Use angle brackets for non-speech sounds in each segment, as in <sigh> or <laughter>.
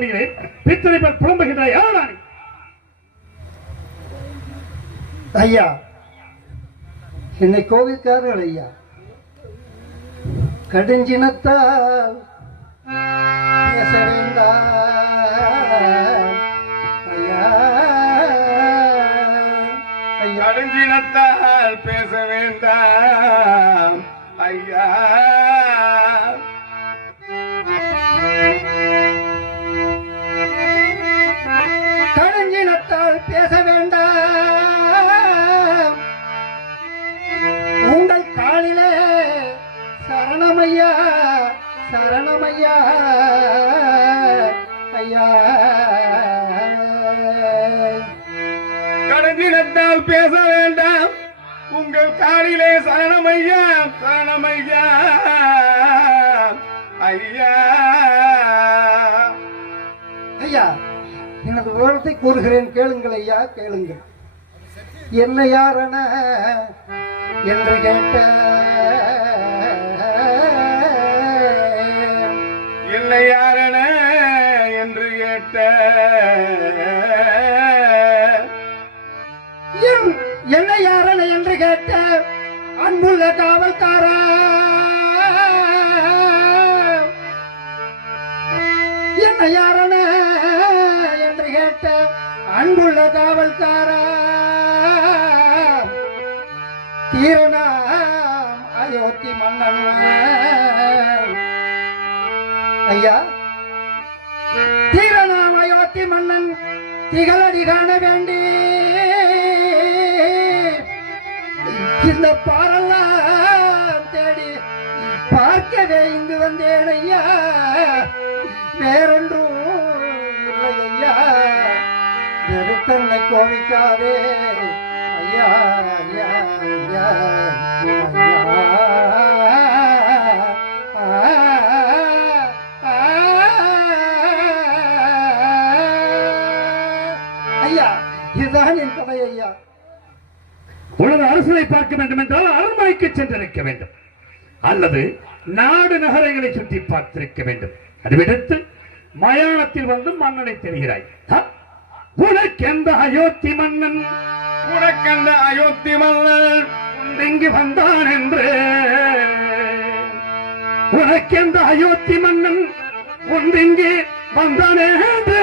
திரும்புகிறேன் பித்தனை மேல் புலம்புகின்ற யாராணி ஐயா என்னை கோவிக்காரர்கள் ஐயா. கடுஞ்சினத்தால் கடுஞ்சினத்தால் பேச வேண்டாம். ஐயா. கேளுங்கள் ஐயா கேளுங்கள். என்ன யாரென என்று கேட்ட இல்லை யாரென என்று கேட்ட என் என்ன யாரென என்று கேட்ட அன்புள்ள காவல்காரா அன்புள்ள காவல்காரா தீரனாம் அயோத்தி மன்னன். ஐயா தீரனாம் அயோத்தி மன்னன் திகழடி காண வேண்டி. இந்த பாரெல்லாம் கோவிக்காதே ஐயா ஐயா ஐயா ஐயா. இதுதான் என் கதை ஐயா. உனது அரசனை பார்க்க வேண்டும் என்றால் அரண்மனைக்கு சென்றிருக்க வேண்டும். அல்லது நாடு நகரங்களை சுற்றி பார்த்திருக்க வேண்டும். அதுவிடத்தில் மயானத்தில் வந்து மன்னனை தெரிகிறாய். ஹ? உனக்கு எந்த அயோத்தி மன்னன்? உனக்கந்த அயோத்தி மல்லல் இங்கு வந்தான் என்று உனக்கு எந்த அயோத்தி மன்னன்? ஒன்றிங்கே வந்தான் என்று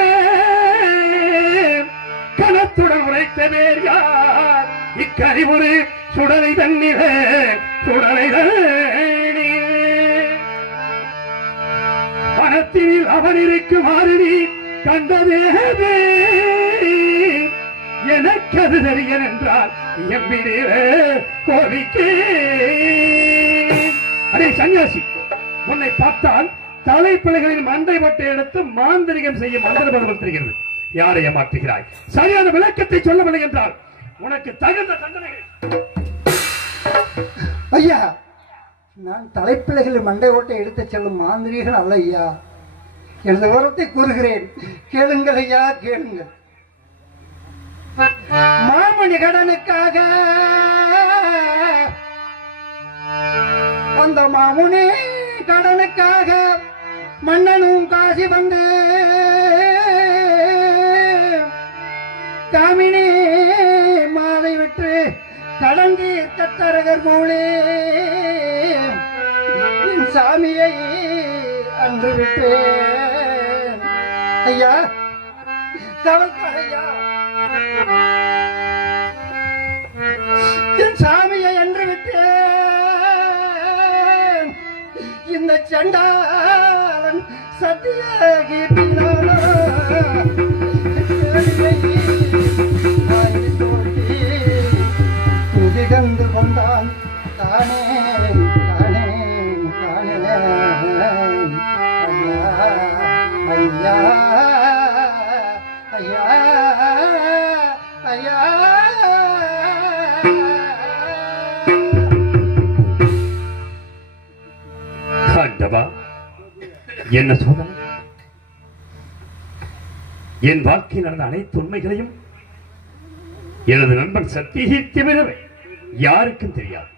கணத்துடன் உரைத்த வேர் யார்? இக்கறிவுறு சுடலை தண்ணீரே சுடலை பணத்தினில் அவன் இருக்குமாறு நீ கண்டதே எனக்கது அது தெரியன் என்றால் எம்பிடே கோரிக்கை அரே சன்னியாசி உன்னை பார்த்தால் தலைப்பிள்ளைகளின் மந்தை பட்டை எடுத்து மாந்திரிகம் செய்ய மந்திர பருவம் தெரிகிறது. யாரை ஏமாற்றுகிறாய்? சரியான விளக்கத்தை சொல்லவில்லை என்றால் உனக்கு தகுந்த தண்டனைகள். ஐயா நான் தலைப்பிள்ளைகளின் மண்டை ஓட்டை எடுத்துச் செல்லும் மாந்திரிகன் அல்ல ஐயா. எனது விவரத்தை கூறுகிறேன். கேளுங்கள் ஐயா கேளுங்கள். மாமணி கடனுக்காக. அந்த மாமுனி கடனுக்காக மன்னனும் காசி வந்து காமினி மாதை விட்டு கடந்தி கத்தரகர் தரகர் மூலே என் சாமியை அன்று விட்டேன். ஐயா கவல்கார ஐயா. என் சாமியை என்று விட்டேன். இந்த சண்டாளன் சத்திய கீர்த்தினாலோ என்ன சோதனை? என் வாழ்க்கையில் நடந்த அனைத்து உண்மைகளையும் எனது நண்பன் சத்தியை தவிரவே யாருக்கும் தெரியாது.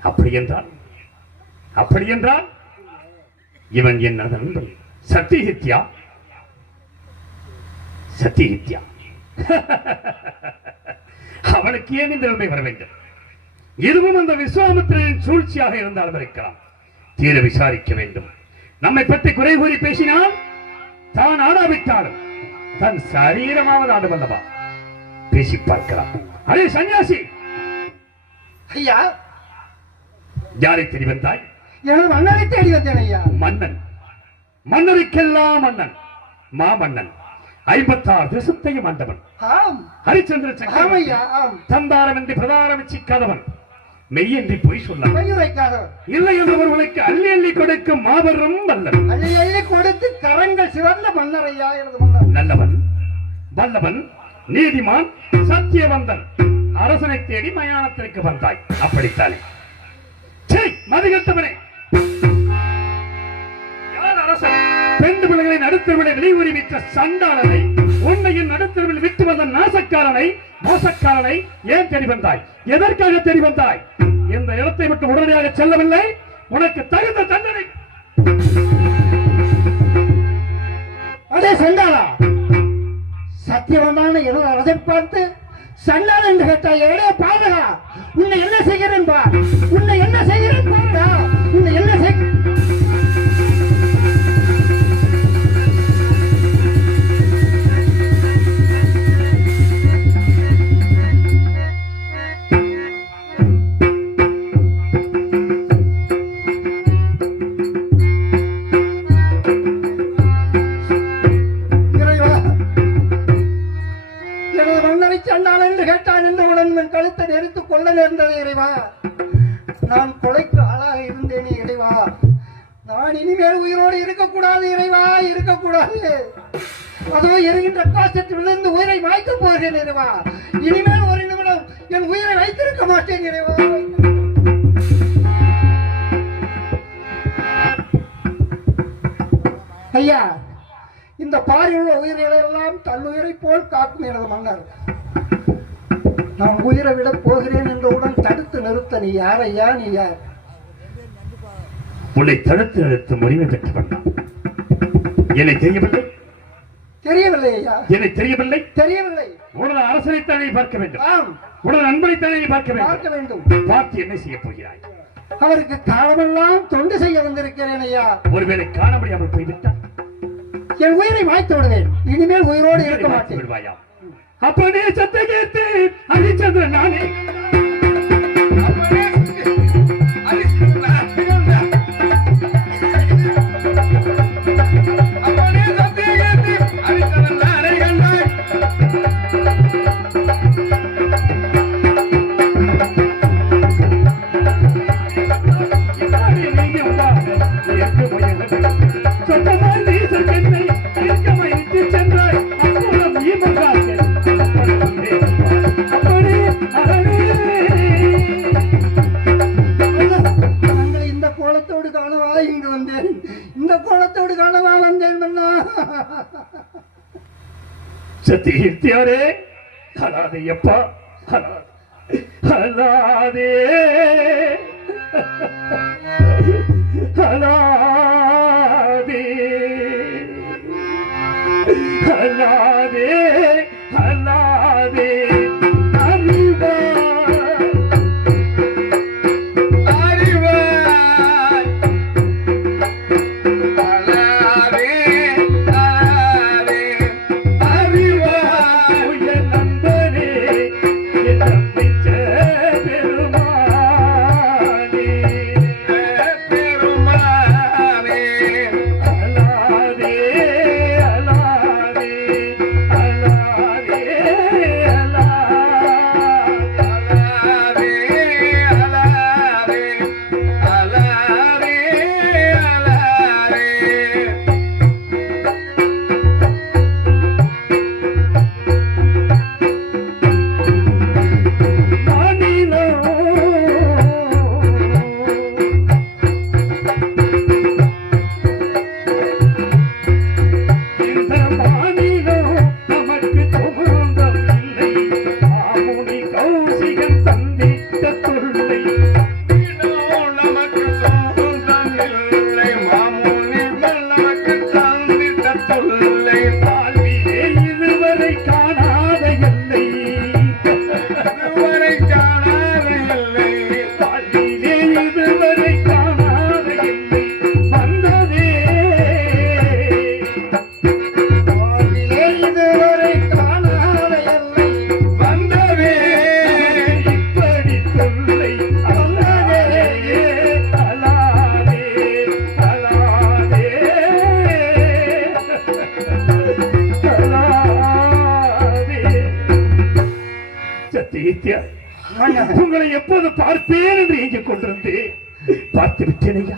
அப்படி என்றால் அப்படி என்றால் இவன் என்னது நண்பன் சத்தியஹித்யா சத்தியஹித்யா <laughs> அவனுக்கு ஏன் இந்த நிலைமை வர வேண்டும்? இதுவும் அந்த விஸ்வாமித்திரனின் சூழ்ச்சியாக இருந்தாலும் இருக்கலாம். தீர விசாரிக்க வேண்டும். நம்மை பற்றி குறை கூறி பேசினால் தான் ஆடாவிட்டாலும் தன் சரீரமாவது ஆடுவல்லவா பேசி பார்க்கலாம். அதே சன்னியாசி! ஐயா! யாரை தேடி வந்தாய்? எனது மன்னரை தேடி வந்தேன் ஐயா. மன்னன். மன்னருக்கெல்லாம் மன்னன். மாமன்னன். ஐம்பத்தாறு தேசத்தையும் ஆண்டவன். ஹரிச்சந்திர ஆம் தந்தாரம் என்று பிரதாரம் வச்சிக்காதவன் மெய்யன்றி பொய் சொல்ல மயூரைக்காரர் இல்லை என்றவர்களுக்கு அள்ளி அள்ளி கொடுக்கும் மாபெரும் வல்லன் அள்ளி அள்ளி கொடுத்து கரங்கள் சிவந்த மன்னர் ஐயா எனது நல்லவன் வல்லவன் நீதிமான் சத்தியவந்தன் அரசனை தேடி மயானத்திற்கு வந்தாய். அப்படித்தானே? சே மதிகட்டவனே. யார் அரசன்? பெண் பிள்ளைகளை நடுத்தருவிலை வெளியூறி விற்ற சண்டாளனை. உண்மையின் நடுத்தரவில் விட்டு வந்த நாசக்காரனை மோசக்காரனை ஏன் தேடி வந்தாய்? எதற்காக தேடி வந்தாய்? இந்த இடத்தை விட்டு உடனடியாக செல்லவில்லை. உனக்கு தகுந்த தண்டனை. அடே சண்டாளா சத்தியவந்தான எனது அரசை பார்த்து சண்டாளன் என்று கேட்டாய். எடே பாதகா உன்னை என்ன செய்கிறேன் பா உன்னை என்ன செய்கிறேன் பாருடா? உன்னை என்ன செய்ய எனது மன்னரை என்று கேட்டான் என்றவுடன் என் கழுத்தை நெரித்து கொள்ள நேர்ந்தது இறைவா. நான் கொலைக்கு ஆளாக இருந்தேனே இறைவா. நான் இனிமேல் உயிரோடு இருக்கக்கூடாது இறைவா இருக்கக்கூடாது. அதோ இருக்கின்ற காசத்தில் விழுந்து உயிரை மாய்க்க போகிறேன் இறைவா. இனிமேல் ஒரு நிமிடம் என் உயிரை வைத்திருக்க மாட்டேன் இறைவா. ஐயா இந்த பாரில் உள்ள உயிர்களை எல்லாம் தன்னுயிரை போல் காக்கும் எனது மன்னர். நான் உயிரை விட போகிறேன் என்றவுடன் தடுத்து நிறுத்த நீ யார் ஐயா நீ யார்? உன்னை தடுத்து நிறுத்தும் உரிமை பெற்றவன். என்னை தெரியவில்லை? தெரியவில்லை ஐயா. என்னை தெரியவில்லை? தெரியவில்லை. உனது அரசனைத்தானே பார்க்க வேண்டும். ஆம். உனது நண்பனைத்தானே பார்க்க பார்க்க வேண்டும். வேண்டும் பார்த்து என்ன செய்ய போகிறாய்? அவருக்கு காலமெல்லாம் தொண்டு செய்ய வந்திருக்கிறேன் ஐயா. ஒருவேளை காண முடியாமல் போய்விட்டால் என் உயிரை மாய்த்து விடுவேன். இனிமேல் உயிரோடு இருக்க மாட்டேன். விடுவாயா? अपने जतगेते हरिचंद्र नाणे. சத்தியத்தியாரே அலாதே அப்பா அலாதே அலாதே அலாதே அலாதே அலாதே உங்களை எப்போது பார்ப்பேன் என்று ஏங்கிக் கொண்டிருந்து பார்த்து விட்டேனையா?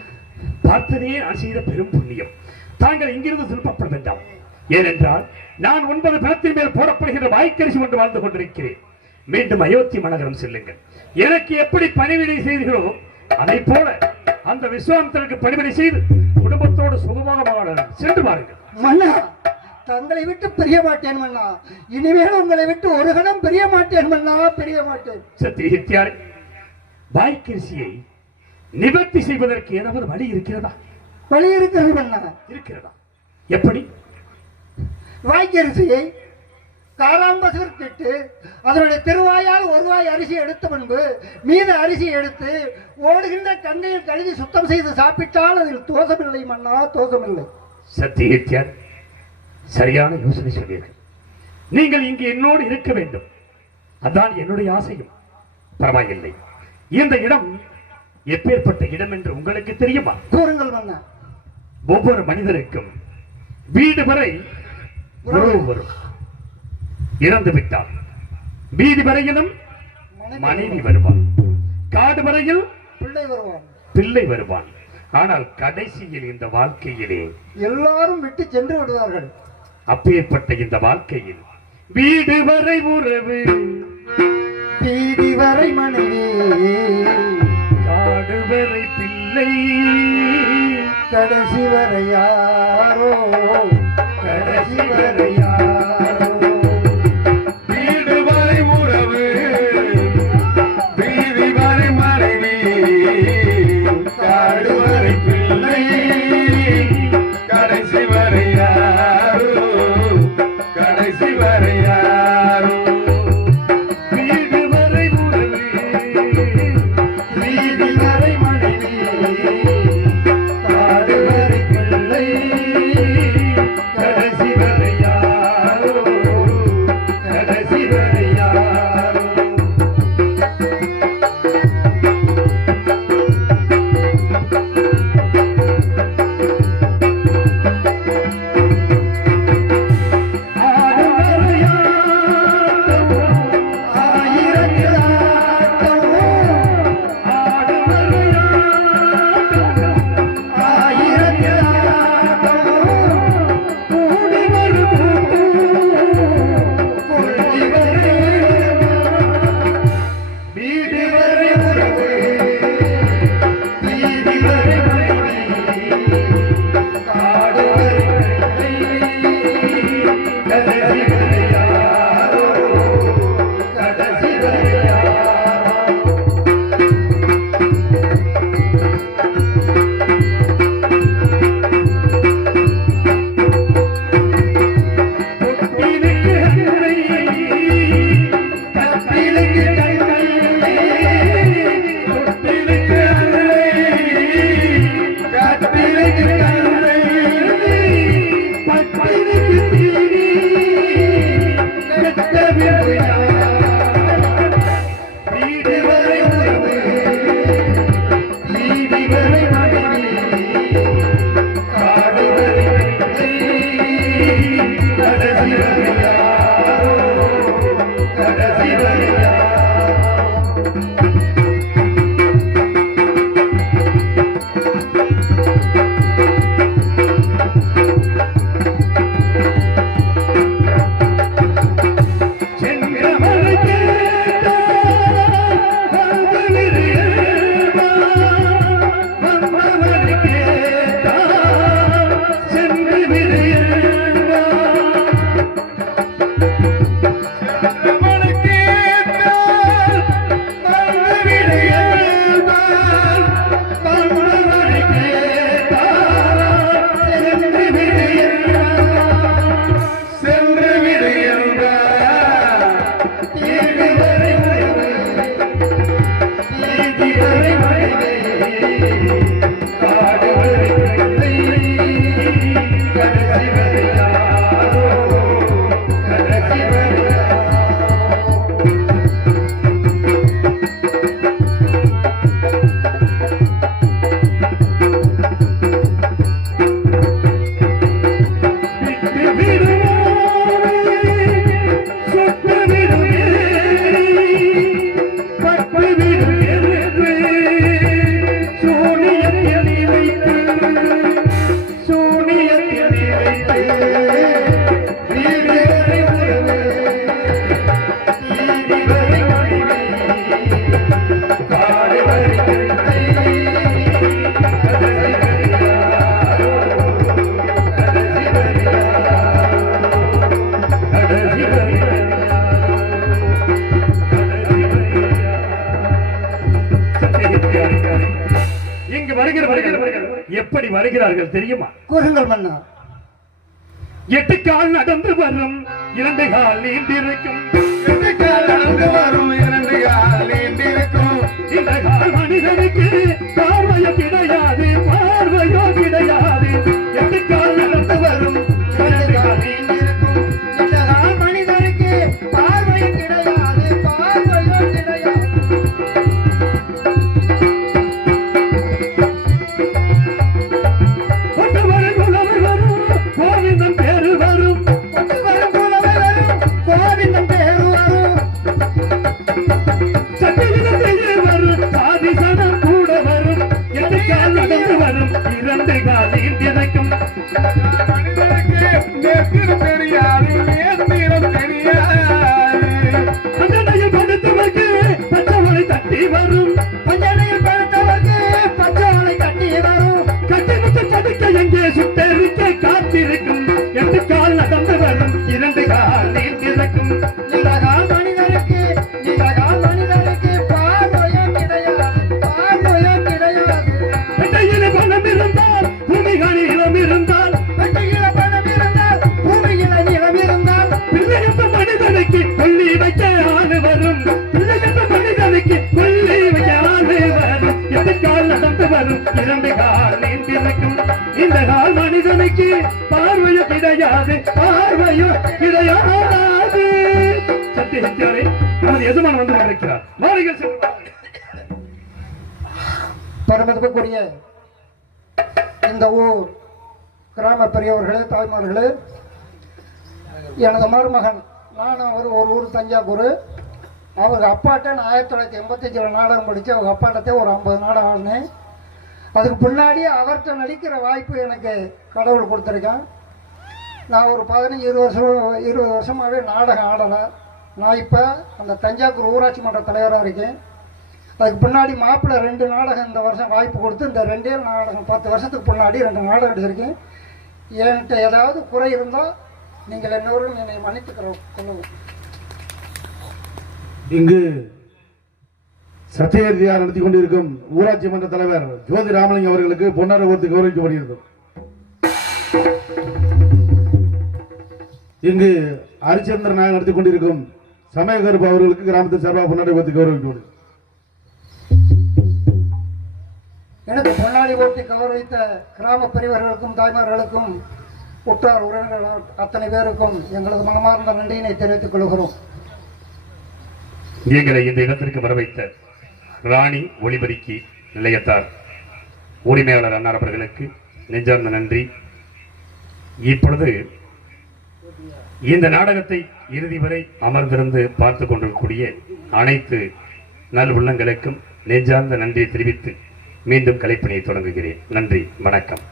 பார்த்ததே நான் செய்த பெரும் புண்ணியம். தாங்கள் இங்கிருந்து திருப்பப்பட வேண்டாம். ஏனென்றால் நான் ஒன்பது பணத்தின் மேல் போடப்படுகின்ற வாய்க்கரிசி கொண்டு வாழ்ந்து கொண்டிருக்கிறேன். மீண்டும் அயோத்தி மாநகரம் செல்லுங்கள். எனக்கு எப்படி பணிவிடை செய்தீர்களோ அதை போல அந்த விஸ்வாமித்திரருக்கு பணிவிடை செய்து குடும்பத்தோடு சுகமாக சென்று பாருங்கள். மன்னா தங்களை விட்டு பிரிய மாட்டேன் மன்னா. இனிமேல் உங்களை விட்டு ஒரு கணம் பிரிய மாட்டேன் மன்னா பிரிய மாட்டேன். சத்தியத்தியாரே வாய்க்கரிசியை நிவர்த்தி செய்வதற்கு ஏதாவது வழி இருக்கிறதா? வழி இருக்கிறது மன்னா. இருக்கிறதா? எப்படி? வாய்க்கரிசியை காராம்பசத்திட்டு அதனுடைய திருவாயால் ஒரு வாய் அரிசி எடுத்த முன்பு மீத அரிசி எடுத்து ஓடுகின்ற கண்ணையில் கழுவி சுத்தம் செய்து சாப்பிட்டால் அதில் தோஷமில்லை மன்னா தோஷமில்லை. சத்தியத்தியார் சரியான யோசனை சொன்னீர்கள் நீங்கள் இங்கு என்னோடு இருக்க வேண்டும். அதான் என்னுடைய ஆசையும். பரவாயில்லை. இந்த இடம் எப்பேற்பட்ட இடம் என்று உங்களுக்கு தெரியுமா? கூறுங்கள் ஒவ்வொரு மனிதருக்கும் வீடு வரை உறவு வரும். இறந்து விட்டால் வீதி வரையிலும் மனைவி வருவாள். காடு வரையில் பிள்ளை வருவான் பிள்ளை வருவான். ஆனால் கடைசியில் இந்த வாழ்க்கையிலே எல்லாரும் விட்டு சென்று விடுவார்கள். அப்பேற்பட்ட இந்த வாழ்க்கையில். வீடு வரை உறவு வீதி வரை மனைவி காடு வரை பிள்ளை கடைசி வரை யாரோ கடைசி வரை வருகிறார்கள் தெரியுமா? கூறுங்கள் மன்னா. எட்டு கால் நடந்து வரும். இரண்டு கால் நீண்டிருக்கும். இரண்டு இந்த கால் மனிதனுக்கு பார்வையோ கிடையாது. பார்வையோ கிடையாது. சத்திய சத்தியாரே நமது எஜமான் வந்து கொண்டிருக்கிறார். வாருங்கள் சென்று இந்த ஊர் கிராம பெரியவர்களே தாய்மார்களே எனது மருமகன் நான் அவர் ஒரு ஊர் தஞ்சாவூர். அவங்க அப்பாட்ட நான் ஆயிரத்தி தொள்ளாயிரத்தி எண்பத்தஞ்சில் நாடகம் படித்து அவங்க அப்பாட்டத்தை ஒரு ஐம்பது நாடகம் ஆடினேன். அதுக்கு பின்னாடி அவர்கிட்ட நடிக்கிற வாய்ப்பு எனக்கு கடவுள் கொடுத்துருக்கேன் நான் ஒரு பதினஞ்சு இருபது வருஷம் இருபது வருஷமாகவே நாடகம் ஆடலை. நான் இப்போ அந்த தஞ்சாவூர் ஊராட்சி மன்ற தலைவராக இருக்கேன். அதுக்கு பின்னாடி மாப்பிள்ளை ரெண்டு நாடகம் இந்த வருஷம் வாய்ப்பு கொடுத்து இந்த ரெண்டே நாடகம் பத்து வருஷத்துக்கு முன்னாடி ரெண்டு நாடகம் அடிச்சிருக்கேன் என்கிட்ட ஏதாவது குறை இருந்தால் நீங்கள் என்னவரும் என்னை மன்னித்துக்கிற கொள்ளுங்கள் இங்கு சத்தியகிரியார் நடத்தி கொண்டிருக்கும் ஊராட்சி மன்ற தலைவர் ஜோதி ராமலிங்கம் அவர்களுக்கு பொன்னார ஒருத்து கௌரவிக்கப்படுகிறது இங்கு ஹரிச்சந்திரன் நாயர் நடத்தி கொண்டிருக்கும் சமய கருப்பு அவர்களுக்கு கிராமத்தின் சார்பாக பொன்னாடை ஒருத்து கௌரவிக்கப்படுகிறது எனக்கு முன்னாடி ஓட்டி கௌரவித்த கிராம பெரியவர்களுக்கும் தாய்மார்களுக்கும் உற்றார் உறவினர்கள் அத்தனை பேருக்கும் எங்களது மனமார்ந்த நன்றியினை தெரிவித்துக் கொள்கிறோம். எங்களை இந்த இடத்திற்கு வர வைத்த ராணி ஒளிபெருக்கி நிலையத்தார். உரிமையாளர் அன்னார் அவர்களுக்கு நெஞ்சார்ந்த நன்றி. இப்பொழுது இந்த நாடகத்தை இறுதி வரை அமர்ந்திருந்து பார்த்து கொண்டிருக்கக்கூடிய அனைத்து நல் உள்ளங்களுக்கும் நெஞ்சார்ந்த நன்றியை தெரிவித்து மீண்டும் கலைப்பணியை தொடங்குகிறேன். நன்றி. வணக்கம்.